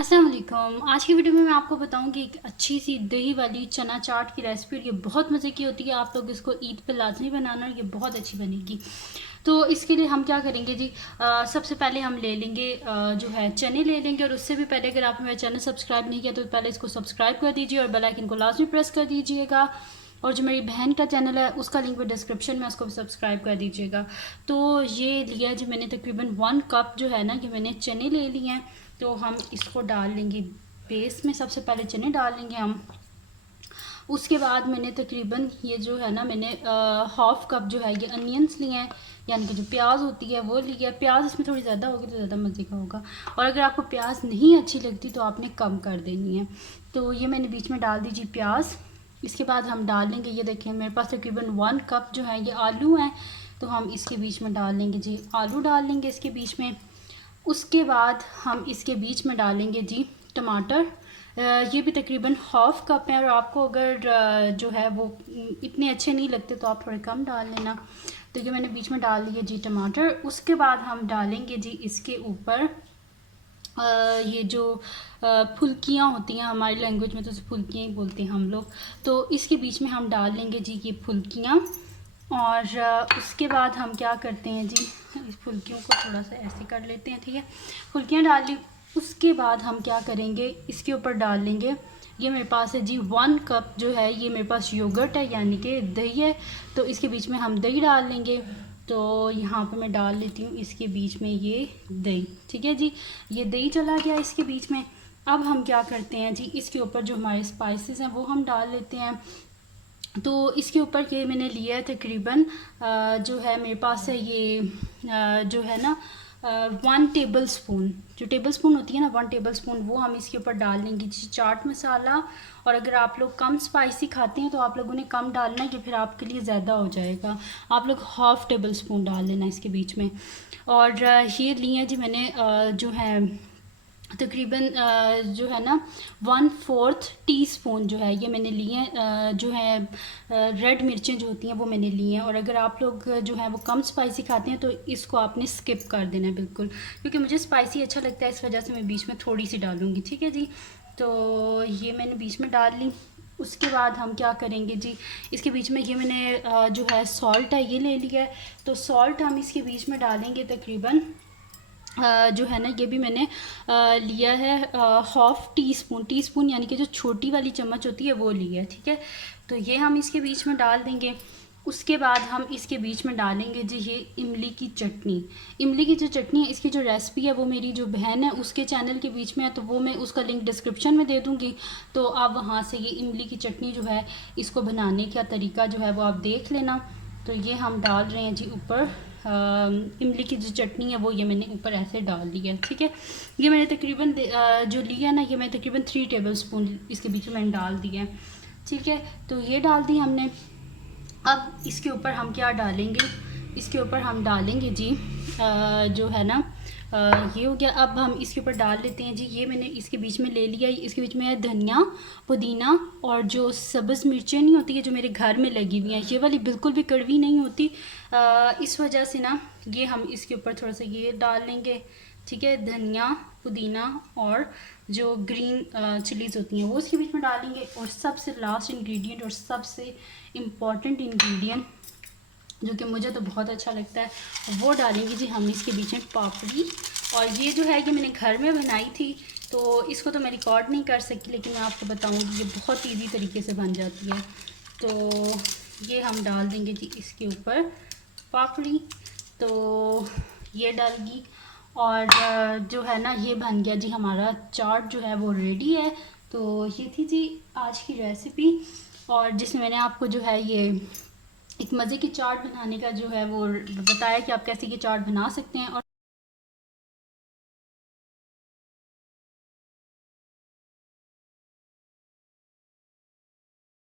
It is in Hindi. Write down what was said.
अस्सलाम वालेकुम। आज की वीडियो में मैं आपको बताऊंगी एक अच्छी सी दही वाली चना चाट की रेसिपी। और ये बहुत मज़े की होती है। आप लोग इसको ईद पे लाजमी बनाना, ये बहुत अच्छी बनेगी। तो इसके लिए हम क्या करेंगे जी, सबसे पहले हम ले लेंगे जो है चने ले लेंगे। और उससे भी पहले अगर आपने मेरा चैनल सब्सक्राइब नहीं किया तो पहले इसको सब्सक्राइब कर दीजिए और बेल आइकन को लाजमी प्रेस कर दीजिएगा। और जो मेरी बहन का चैनल है उसका लिंक भी डिस्क्रिप्शन में, उसको भी सब्सक्राइब कर दीजिएगा। तो ये लिया जी मैंने तकरीबन 1 कप जो है ना, कि मैंने चने ले लिए हैं। तो हम इसको डाल लेंगे बेस में। सबसे पहले चने डाल लेंगे हम। उसके बाद मैंने तकरीबन ये जो है ना, मैंने हाफ़ कप जो है ये अनियंस लिए हैं, यानी कि जो प्याज होती है वो लिया है। प्याज इसमें थोड़ी ज़्यादा होगी तो ज़्यादा मज़े का होगा। और अगर आपको प्याज नहीं अच्छी लगती तो आपने कम कर देनी है। तो ये मैंने बीच में डाल दीजिए प्याज। इसके बाद हम डाल लेंगे, ये देखें मेरे पास तकरीबन 1 कप जो है ये आलू हैं। तो हम इसके बीच में डाल लेंगे जी, आलू डाल लेंगे इसके बीच में। उसके बाद हम इसके बीच में डालेंगे जी टमाटर। ये भी तकरीबन हाफ़ कप है। और आपको अगर जो है वो इतने अच्छे नहीं लगते तो आप थोड़े कम डाल लेना। तो ये मैंने बीच में डाल दिए जी टमाटर। उसके बाद हम डालेंगे जी इसके ऊपर ये जो फुल्कियाँ होती हैं, हमारी लैंग्वेज में तो फुल्कियाँ ही बोलते हैं हम लोग। तो इसके बीच में हम डाल लेंगे जी ये फुल्कियाँ। और उसके बाद हम क्या करते हैं जी, इस फुल्कियों को थोड़ा सा ऐसे कर लेते हैं, ठीक है। फुल्कियाँ डाल ली। उसके बाद हम क्या करेंगे, इसके ऊपर डाल लेंगे, ये मेरे पास है जी 1 कप जो है ये मेरे पास योगर्ट है, यानी कि दही है। तो इसके बीच में हम दही डाल लेंगे। तो यहाँ पे मैं डाल लेती हूँ इसके बीच में ये दही, ठीक है जी। ये दही चला गया इसके बीच में। अब हम क्या करते हैं जी, इसके ऊपर जो हमारे स्पाइसेस हैं वो हम डाल लेते हैं। तो इसके ऊपर ये मैंने लिया है तकरीबन जो है मेरे पास है ये जो है ना 1 टेबल स्पून, जो टेबल स्पून होती है ना 1 टेबल स्पून, वो हम इसके ऊपर डाल लेंगे जी चाट मसाला। और अगर आप लोग कम स्पाइसी खाते हैं तो आप लोगों ने कम डालना है, कि फिर आपके लिए ज़्यादा हो जाएगा। आप लोग हाफ़ टेबल स्पून डाल लेना इसके बीच में। और ये लिए जी मैंने जो है तकरीबन जो है ना 1/4 टीस्पून जो है ये मैंने लिए हैं, जो है रेड मिर्चें जो होती हैं वो मैंने ली हैं। और अगर आप लोग जो है वो कम स्पाइसी खाते हैं तो इसको आपने स्किप कर देना है बिल्कुल, क्योंकि मुझे स्पाइसी अच्छा लगता है, इस वजह से मैं बीच में थोड़ी सी डालूँगी, ठीक है जी। तो ये मैंने बीच में डाल ली। उसके बाद हम क्या करेंगे जी, इसके बीच में ये मैंने जो है सॉल्ट है ये ले लिया है। तो सॉल्ट हम इसके बीच में डालेंगे तकरीबन जो है ना, ये भी मैंने लिया है हाफ़ टीस्पून, टीस्पून यानी कि जो छोटी वाली चम्मच होती है वो ली है, ठीक है। तो ये हम इसके बीच में डाल देंगे। उसके बाद हम इसके बीच में डालेंगे जी ये इमली की चटनी। इमली की जो चटनी है, इसकी जो रेसिपी है वो मेरी जो बहन है उसके चैनल के बीच में है, तो वो मैं उसका लिंक डिस्क्रिप्शन में दे दूँगी। तो आप वहाँ से ये इमली की चटनी जो है इसको बनाने का तरीका जो है वो आप देख लेना। तो ये हम डाल रहे हैं जी ऊपर इमली की जो चटनी है वो ये मैंने ऊपर ऐसे डाल दिया है, ठीक है। ये मैंने तकरीबन जो लिया ना, ये मैं तकरीबन 3 टेबल स्पून इसके बीच में मैंने डाल दिया है, ठीक है। तो ये डाल दी हमने। अब इसके ऊपर हम क्या डालेंगे, इसके ऊपर हम डालेंगे जी जो है ना ये हो गया। अब हम इसके ऊपर डाल लेते हैं जी, ये मैंने इसके बीच में ले लिया। इसके बीच में है धनिया, पुदीना और जो सब्ज़ मिर्चें नहीं होती है जो मेरे घर में लगी हुई हैं, ये वाली बिल्कुल भी कड़वी नहीं होती। इस वजह से ना ये हम इसके ऊपर थोड़ा सा ये डाल लेंगे, ठीक है। धनिया, पुदीना और जो ग्रीन चिलीज़ होती हैं वो इसके बीच में डालेंगे। और सबसे लास्ट इंग्रेडिएंट और सबसे इम्पॉर्टेंट इंग्रेडिएंट जो कि मुझे तो बहुत अच्छा लगता है वो डालेंगे जी हम इसके बीच में पापड़ी। और ये जो है कि मैंने घर में बनाई थी, तो इसको तो मैं रिकॉर्ड नहीं कर सकती, लेकिन मैं आपको बताऊंगी ये बहुत इजी तरीके से बन जाती है। तो ये हम डाल देंगे जी इसके ऊपर पापड़ी। तो ये डालगी। और जो है ना ये बन गया जी हमारा चाट जो है वो रेडी है। तो ये थी जी आज की रेसिपी, और जिसमें मैंने आपको जो है ये एक मज़े की चाट बनाने का जो है वो बताया कि आप कैसे ये चाट बना सकते हैं। और